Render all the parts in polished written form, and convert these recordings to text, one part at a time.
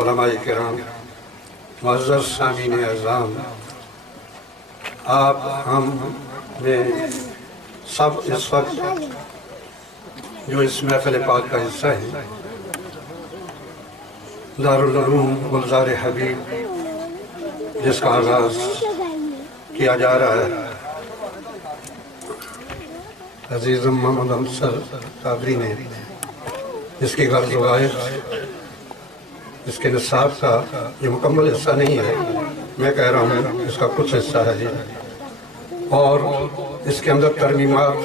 علماء کرام، معزز سامعین اعظام، آپ ہم میں سب اس وقت جو اس محفل پاک کا حصہ ہیں، دارالعلوم گلزار حبیب جس کا آغاز کیا جا رہا ہے، عزیز محمد امسر قادری نے اس کی غرض و غائب، اس کے نصاب کا یہ مکمل حصہ نہیں ہے، میں کہہ رہا ہوں اس کا کچھ حصہ ہے یہ، اور اس کے اندر ترمیمات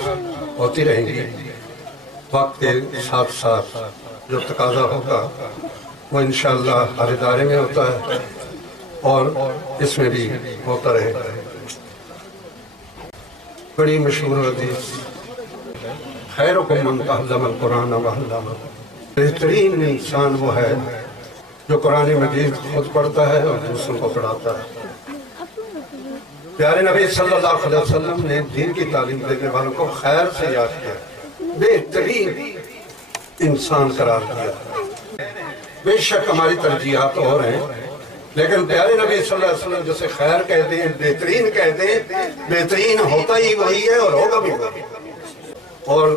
ہوتی رہیں گی وقت کے ساتھ ساتھ، جو تقاضا ہوگا وہ انشاءاللہ ہر ادارے میں ہوتا ہے اور اس میں بھی ہوتا رہے گا۔ بڑی مشہور حدیث، خیرکم من تعلم القرآن وعلمہ، بہترین انسان وہ ہے جو قرآن مجید خود پڑھتا ہے اور دوسروں کو پڑھاتا ہے۔ پیارے نبی صلی اللہ علیہ وسلم نے دین کی تعلیم دینے والوں کو خیر سے یاد کیا، بہترین انسان قرار دیا۔ بے شک ہماری ترجیحات اور ہیں، لیکن پیارے نبی صلی اللہ علیہ وسلم جسے خیر کہتے ہیں، بہترین کہتے ہیں، بہترین ہوتا ہی وہی ہے اور ہوگا بھی وہی۔ اور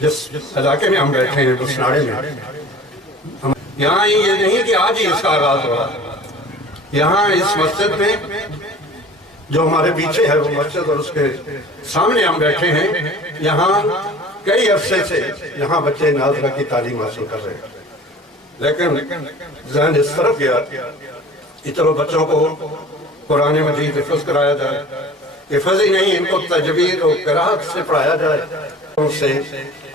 جس علاقے میں ہم بیٹھے ہیں بسناڑے میں، یہاں یہ نہیں کہ آج ہی اس کا آغاز ہوا، یہاں اس مسجد میں جو ہمارے پیچھے ہے وہ مسجد اور اس کے سامنے ہم بیٹھے ہیں، یہاں کئی عرصے سے یہاں بچے ناظرہ کی تعلیم حاصل کر رہے ہیں، لیکن ذہن اس طرف گیا کہ چلو بچوں کو قرآن مجید حفظ کرایا جائے، حفظ ہی نہیں ان کو تجوید و قرات سے پڑھایا جائے، ان سے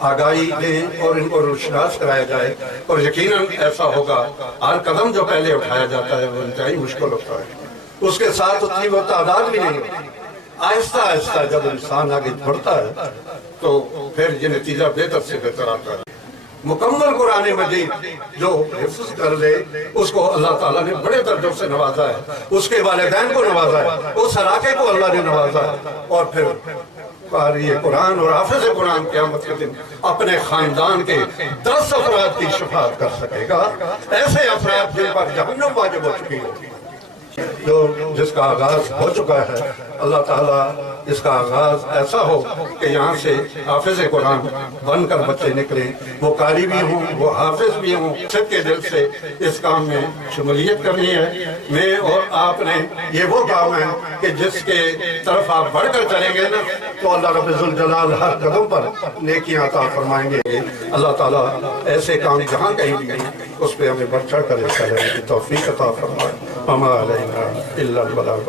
آگاہی دیں اور ان کو روشناس کرایا جائے، اور یقیناً ایسا ہوگا۔ ہر قدم جو پہلے اٹھایا جاتا ہے وہ انتہائی مشکل ہوتا ہے، اس کے ساتھ اتنی وہ تعداد بھی نہیں ہوتی۔ آہستہ آہستہ جب انسان آگے بڑھتا ہے تو پھر یہ نتیجہ بہتر سے بہتر آتا ہے۔ مکمل قرآن مجید جو حفظ کر لے اس کو اللہ تعالیٰ نے بڑے درجوں سے نوازا ہے، اس کے والدین کو نوازا ہے، اس علاقے کو اللہ نے نوازا ہے، اور پھر قاری قرآن اور حافظ قرآن قیامت کے دن اپنے خاندان کے 10 افراد کی شفاعت کر سکے گا، ایسے افراد جن پر جہنم واجب ہو چکی ہے۔ جس کا آغاز ہو چکا ہے، اللہ تعالیٰ اس کا آغاز ایسا ہو کہ یہاں سے حافظ قرآن بن کر بچے نکلیں، وہ قاری بھی ہوں، وہ حافظ بھی ہوں، سب کے دل سے اس کام میں شمولیت کرنی ہے۔ میں اور آپ نے یہ وہ کام ہے کہ جس کے طرف آپ بڑھ کر چلیں گے نا تو اللہ رب ذوالجلال ہر قدم پر نیکیاں عطا فرمائیں گے۔ اللہ تعالیٰ ایسے کام جہاں کہیں بھی ہیں اس پہ ہمیں بڑھ چڑھ کر حصہ لینے کی توفیق عطا فرمائے۔ وما علینا الا البلاغ۔